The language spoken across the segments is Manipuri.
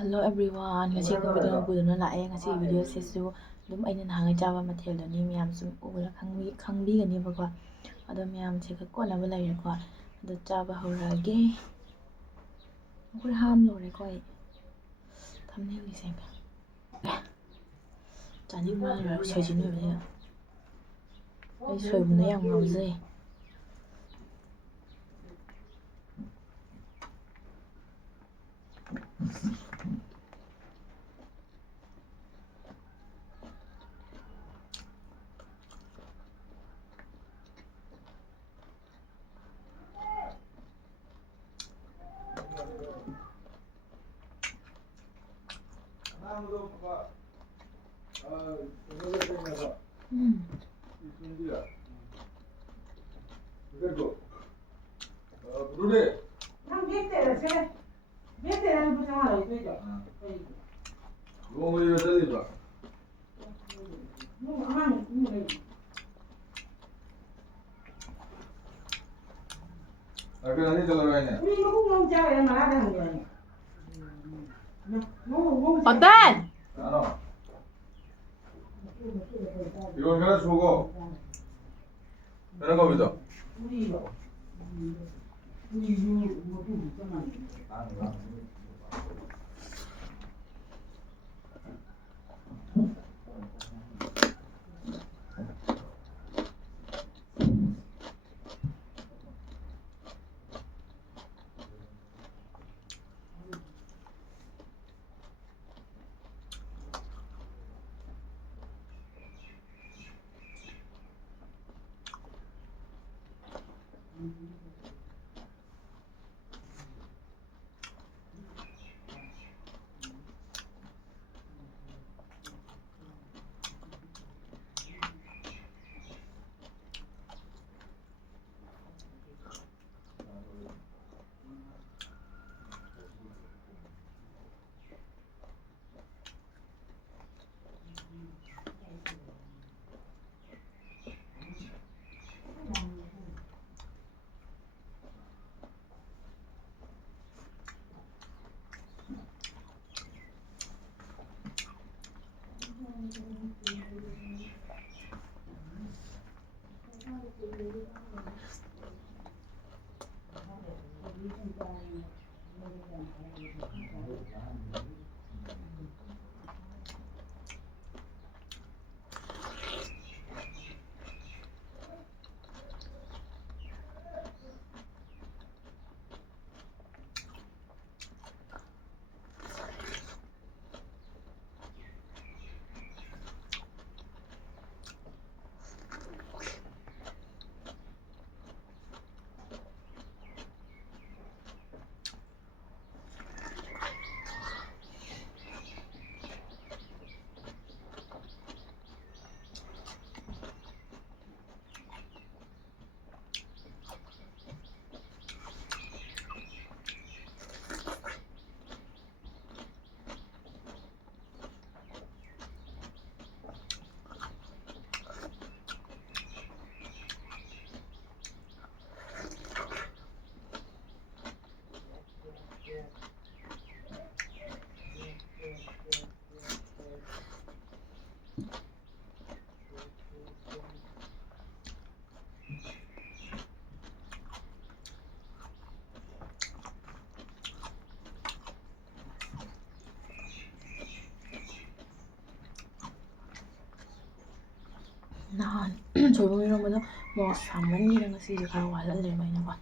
ꯍꯜꯂꯣ ꯑꯦꯕ꯭ꯔꯤꯋꯥꯟ, ꯉꯁꯤ ꯑꯩꯈꯣꯏ ꯕꯤꯗꯤꯑꯣ ꯄꯨꯗꯨꯅ ꯂꯥꯛꯑꯦ꯫ ꯉꯁꯤꯒꯤ ꯚꯤꯗꯤꯑꯣꯁꯤꯁꯨ ꯑꯗꯨꯝ ꯑꯩꯅ ꯅꯍꯥꯟꯒꯩ ꯆꯥꯕ ꯃꯊꯦꯜꯗꯨꯅꯤ, ꯃꯌꯥꯝ ꯁꯨꯝ ꯎꯕꯗ ꯈꯪꯕꯤꯒꯅꯦꯕꯀꯣ꯫ ꯑꯗꯣ ꯃꯌꯥꯝꯁꯦ ꯀꯣꯟꯅꯕ ꯂꯩꯔꯦꯀꯣ, ꯑꯗꯣ ꯆꯥꯕ ꯍꯧꯔꯛꯑꯒꯦ꯫ ꯑꯩꯈꯣꯏ ꯍꯥꯝ ꯂꯣꯏꯔꯦꯀꯣ, ꯑꯩ ꯊꯝꯅꯦꯜꯒꯤ ꯁꯦꯡꯒ ꯆꯥꯅꯤꯡꯕꯅ ꯂꯣꯏꯔꯦ ꯁꯣꯏꯖꯤꯟ ꯑꯣꯏꯕꯅꯤꯅ꯫ ꯑꯩ ꯁꯣꯏꯕꯨꯝꯗ ꯌꯥꯝ ꯉꯥꯎꯖꯩ꯫ 이건 하나 주고 하나 거기다. ꯅꯍꯥꯟ ꯁꯣꯏꯕꯨꯝ ꯏꯔꯣꯟꯕꯗꯣ ꯃꯣꯔꯣꯛ ꯁꯥꯃꯟꯈꯤꯗ ꯉꯁꯤꯁꯦ ꯈꯔ ꯋꯥꯠꯍꯜꯂꯦꯕ ꯑꯩꯅꯀꯣ꯫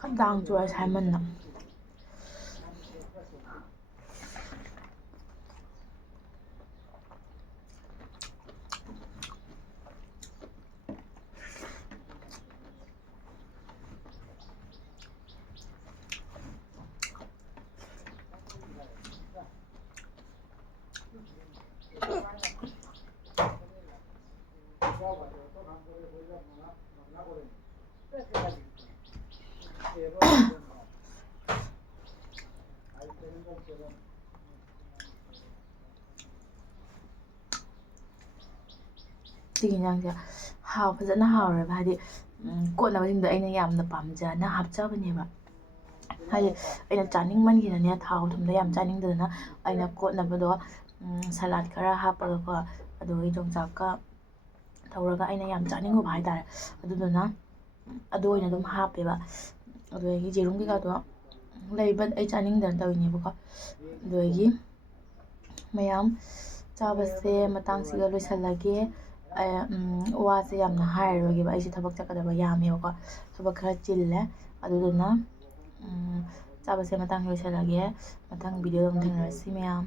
ꯈꯗꯥꯡ ꯆꯣꯏ ꯁꯥꯏꯃꯟꯅ ꯁꯤꯒꯤ ꯏꯟꯖꯥꯡꯁꯦ ꯐꯖꯅ ꯍꯥꯎꯔꯦꯕ ꯍꯥꯏꯗꯤ ꯀꯣꯠꯅꯕꯁꯤꯡꯗꯣ ꯑꯩꯅ ꯌꯥꯝꯅ ꯄꯥꯝꯖꯅ ꯍꯥꯞꯆꯕꯅꯦꯕ ꯍꯥꯏꯗꯤ ꯑꯩꯅ ꯆꯥꯅꯤꯡꯃꯟꯈꯤꯗꯅꯦ ꯊꯥꯎ ꯊꯨꯝꯗꯣ ꯌꯥꯝ ꯆꯥꯅꯤꯡꯗꯗꯅ ꯑꯩꯅ ꯀꯣꯠꯅꯕꯗꯣ ꯁꯂꯥꯠ ꯈꯔ ꯍꯥꯞꯄꯒꯀꯣ ꯑꯗꯨꯒ ꯌꯣꯡꯆꯥꯛꯀ ꯇꯧꯔꯒ ꯑꯩꯅ ꯌꯥꯝ ꯆꯥꯅꯤꯡꯉꯨꯕ ꯍꯥꯏꯇꯥꯔꯦ ꯑꯗꯨꯗꯨꯅ ꯑꯗꯨ ꯑꯣꯏꯅ ꯑꯗꯨꯝ ꯍꯥꯞꯄꯦꯕ ꯑꯗꯨꯗꯒꯤ ꯌꯦꯔꯨꯝ ꯀꯩꯀꯥꯗꯣ ꯂꯩꯕ ꯑꯩ ꯆꯥꯅꯤꯡꯗꯅ ꯇꯧꯔꯤꯅꯦꯕꯀꯣ ꯑꯗꯨꯗꯒꯤ ꯃꯌꯥꯝ ꯆꯥꯕꯁꯦ ꯃꯇꯥꯡꯁꯤꯒ ꯂꯣꯏꯁꯤꯜꯂꯒꯦ ꯋꯥꯁꯦ ꯌꯥꯝꯅ ꯍꯥꯏꯔꯔꯣꯏꯒꯦꯕ ꯑꯩꯁꯦ ꯊꯕꯛ ꯆꯠꯀꯗꯕ ꯌꯥꯝꯃꯦꯕꯀꯣ ꯊꯕꯛ ꯈꯔ ꯆꯤꯜꯂꯦ ꯑꯗꯨꯗꯨꯅ ꯆꯥꯕꯁꯦ ꯃꯇꯥꯡ ꯂꯣꯏꯁꯤꯜꯂꯒꯦ ꯃꯊꯪ ꯚꯤꯗꯤꯑꯣꯗ ꯑꯃꯨꯛ ꯊꯦꯡꯅꯔꯁꯤ ꯃꯌꯥꯝ